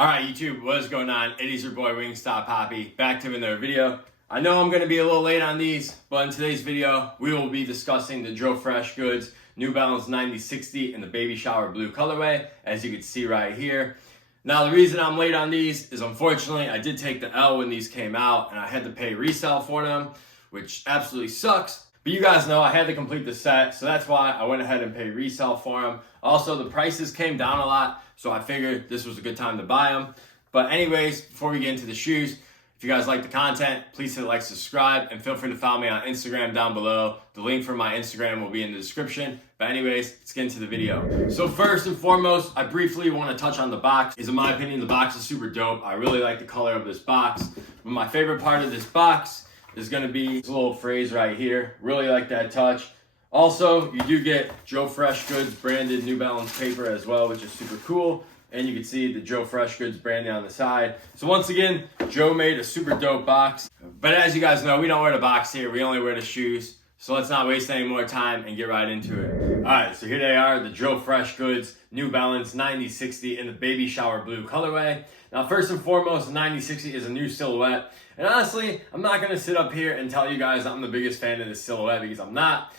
Alright YouTube, what is going on? It is your boy Wingstop Poppy, back to another video. I know I'm going to be a little late on these, but in today's video, we will be discussing the JOEFRESHGOODS New Balance 9060 in the baby shower blue colorway, as you can see right here. Now the reason I'm late on these is unfortunately I did take the L when these came out and I had to pay resale for them, which absolutely sucks. But you guys know I had to complete the set, so that's why I went ahead and paid resale for them. Also, the prices came down a lot, so I figured this was a good time to buy them. But anyways, before we get into the shoes, if you guys like the content, please hit like, subscribe, and feel free to follow me on Instagram down below. The link for my Instagram will be in the description. But anyways, let's get into the video. So first and foremost, I briefly want to touch on the box. In my opinion, the box is super dope. I really like the color of this box. But my favorite part of this box is going to be this little phrase right here. Really like that touch. Also, you do get JOEFRESHGOODS branded New Balance paper as well, which is super cool. And you can see the JOEFRESHGOODS branding on the side. So once again, Joe made a super dope box. But as you guys know, we don't wear the box here. We only wear the shoes. So let's not waste any more time and get right into it. All right, so here they are, the JOEFRESHGOODS New Balance 9060 in the baby shower blue colorway. Now, first and foremost, the 9060 is a new silhouette. And honestly, I'm not gonna sit up here and tell you guys I'm the biggest fan of this silhouette because I'm not.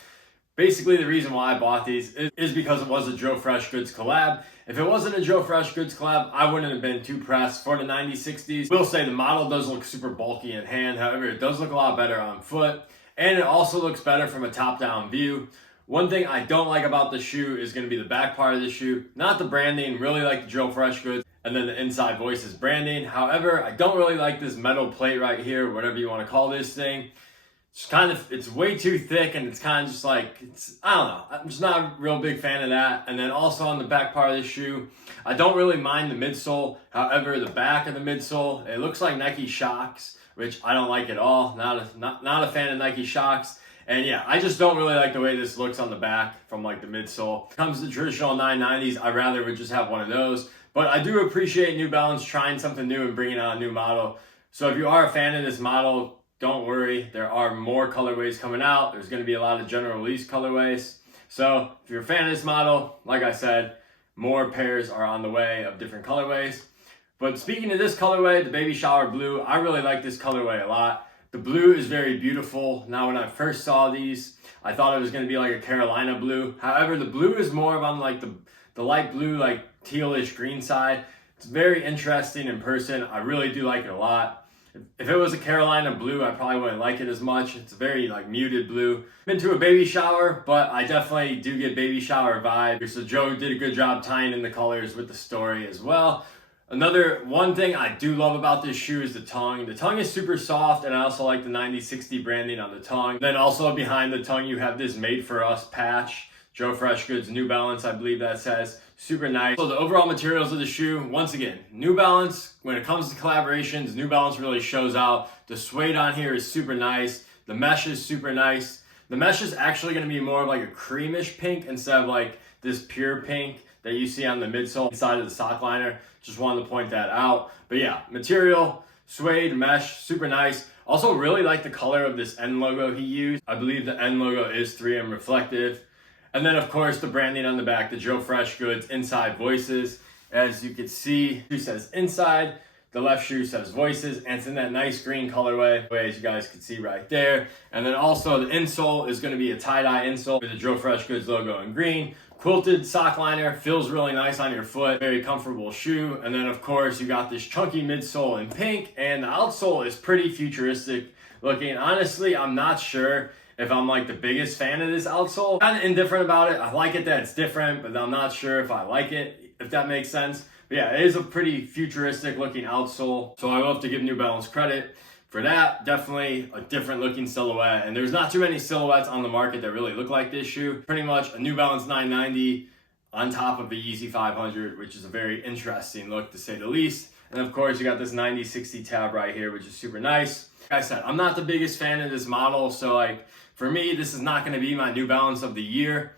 Basically, the reason why I bought these is because it was a JOEFRESHGOODS collab. If it wasn't a JOEFRESHGOODS collab, I wouldn't have been too pressed for the 9060s. Will say the model does look super bulky in hand. However, it does look a lot better on foot. And it also looks better from a top-down view. One thing I don't like about the shoe is going to be the back part of the shoe. Not the branding, really like the JOEFRESHGOODS. And then the inside voices branding. However, I don't really like this metal plate right here, whatever you want to call this thing. It's way too thick and it's kind of just like, I don't know. I'm just not a real big fan of that. And then also on the back part of the shoe, I don't really mind the midsole. However, the back of the midsole, it looks like Nike Shox, which I don't like at all. Not a fan of Nike Shox. And yeah, I just don't really like the way this looks on the back from like the midsole. When it comes to traditional 990s, I'd rather would just have one of those. But I do appreciate New Balance trying something new and bringing out a new model. So if you are a fan of this model, don't worry, there are more colorways coming out. There's going to be a lot of general release colorways. So if you're a fan of this model, like I said, more pairs are on the way of different colorways. But speaking of this colorway, the baby shower blue, I really like this colorway a lot. The blue is very beautiful. Now when I first saw these, I thought it was going to be like a Carolina blue. However, the blue is more of on like the light blue, like tealish green side. It's very interesting in person. I really do like it a lot. If it was a Carolina blue, I probably wouldn't like it as much. It's a very like muted blue. Been to a baby shower, but I definitely do get baby shower vibe. So Joe did a good job tying in the colors with the story as well. One thing I do love about this shoe is the tongue. The tongue is super soft, and I also like the 9060 branding on the tongue. Then also behind the tongue, you have this Made For Us patch. JOEFRESHGOODS New Balance, I believe that says. Super nice. So the overall materials of the shoe, once again, New Balance, when it comes to collaborations, New Balance really shows out. The suede on here is super nice. The mesh is super nice. The mesh is actually going to be more of like a creamish pink instead of like this pure pink that you see on the midsole inside of the sock liner. Just wanted to point that out. But yeah, material, suede, mesh, super nice. Also really like the color of this N logo he used. I believe the N logo is 3M reflective. And then of course the branding on the back, the JOEFRESHGOODS inside voices. As you can see, it says inside, the left shoe says voices, and it's in that nice green colorway, as you guys can see right there. And then also the insole is going to be a tie-dye insole with the JOEFRESHGOODS logo in green. Quilted sock liner, feels really nice on your foot, very comfortable shoe. And then of course you got this chunky midsole in pink, and the outsole is pretty futuristic looking. Honestly, I'm not sure if I'm like the biggest fan of this outsole. Kind of indifferent about it. I like it that it's different, but I'm not sure if I like it, if that makes sense. But yeah, it is a pretty futuristic looking outsole. So I will have to give New Balance credit for that. Definitely a different looking silhouette. And there's not too many silhouettes on the market that really look like this shoe. Pretty much a New Balance 990 on top of the Yeezy 500, which is a very interesting look to say the least. And of course you got this 9060 tab right here, which is super nice. Like I said, I'm not the biggest fan of this model. So like for me, this is not going to be my New Balance of the year.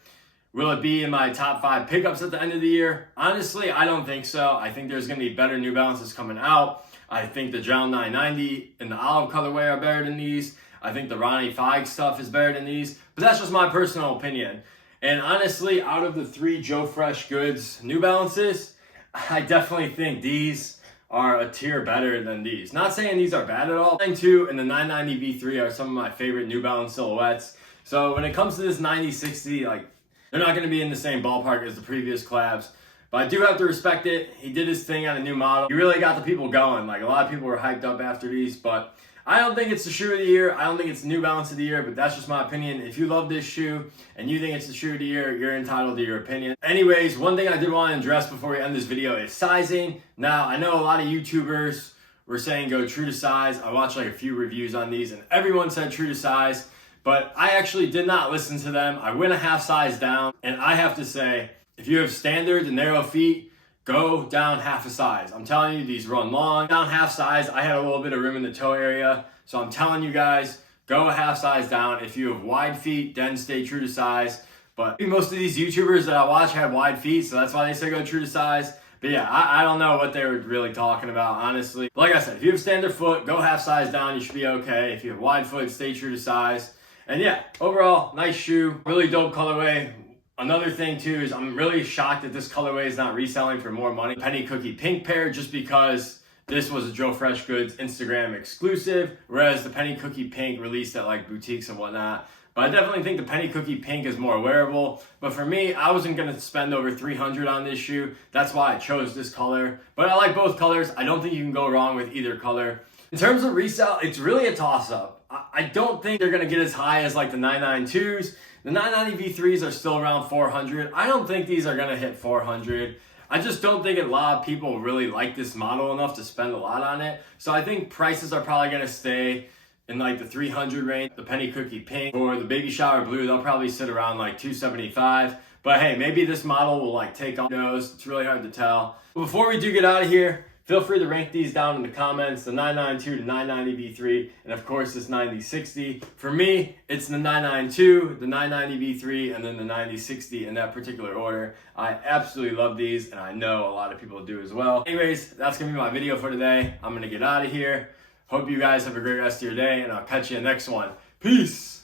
Will it be in my top 5 pickups at the end of the year? Honestly, I don't think so. I think there's going to be better New Balances coming out. I think the Gel 990 and the olive colorway are better than these. I think the Ronnie Fieg stuff is better than these. But that's just my personal opinion. And honestly, out of the 3 JOEFRESHGOODS New Balances, I definitely think these are a tier better than these. Not saying these are bad at all. 992 and the 990 V3 are some of my favorite New Balance silhouettes. So when it comes to this 9060, like, they're not going to be in the same ballpark as the previous collabs. But I do have to respect it. He did his thing on a new model. He really got the people going. Like, a lot of people were hyped up after these, but I don't think it's the shoe of the year. I don't think it's the New Balance of the year, but that's just my opinion. If you love this shoe and you think it's the shoe of the year, you're entitled to your opinion. Anyways, one thing I did want to address before we end this video is sizing. Now, I know a lot of YouTubers were saying go true to size. I watched like a few reviews on these and everyone said true to size, but I actually did not listen to them. I went a half size down, and I have to say, if you have standard and narrow feet, go down half a size. I'm telling you, these run long. Down half size, I had a little bit of room in the toe area. So I'm telling you guys, go a half size down. If you have wide feet, then stay true to size. But most of these YouTubers that I watch had wide feet, so that's why they say go true to size. But yeah, I don't know what they were really talking about, honestly. Like I said, if you have standard foot, go half size down, you should be okay. If you have wide foot, stay true to size. And yeah, overall, nice shoe, really dope colorway. Another thing too is I'm really shocked that this colorway is not reselling for more money. Penny Cookie Pink pair, just because this was a JOEFRESHGOODS Instagram exclusive, whereas the Penny Cookie Pink released at like boutiques and whatnot. But I definitely think the Penny Cookie Pink is more wearable. But for me, I wasn't gonna spend over $300 on this shoe. That's why I chose this color. But I like both colors. I don't think you can go wrong with either color. In terms of resale, it's really a toss-up. I don't think they're gonna get as high as like the 992s. The 990 V3s are still around 400. I don't think these are gonna hit 400. I just don't think a lot of people really like this model enough to spend a lot on it. So I think prices are probably gonna stay in like the 300 range. The Penny Cookie Pink or the Baby Shower Blue, they'll probably sit around like 275. But hey, maybe this model will like take on those. It's really hard to tell. Before we do get out of here, feel free to rank these down in the comments, the 992 to 990 V3, and of course this 9060. For me, it's the 992, the 990 V3, and then the 9060 in that particular order. I absolutely love these, and I know a lot of people do as well. Anyways, that's gonna be my video for today. I'm gonna get out of here. Hope you guys have a great rest of your day, and I'll catch you in the next one. Peace!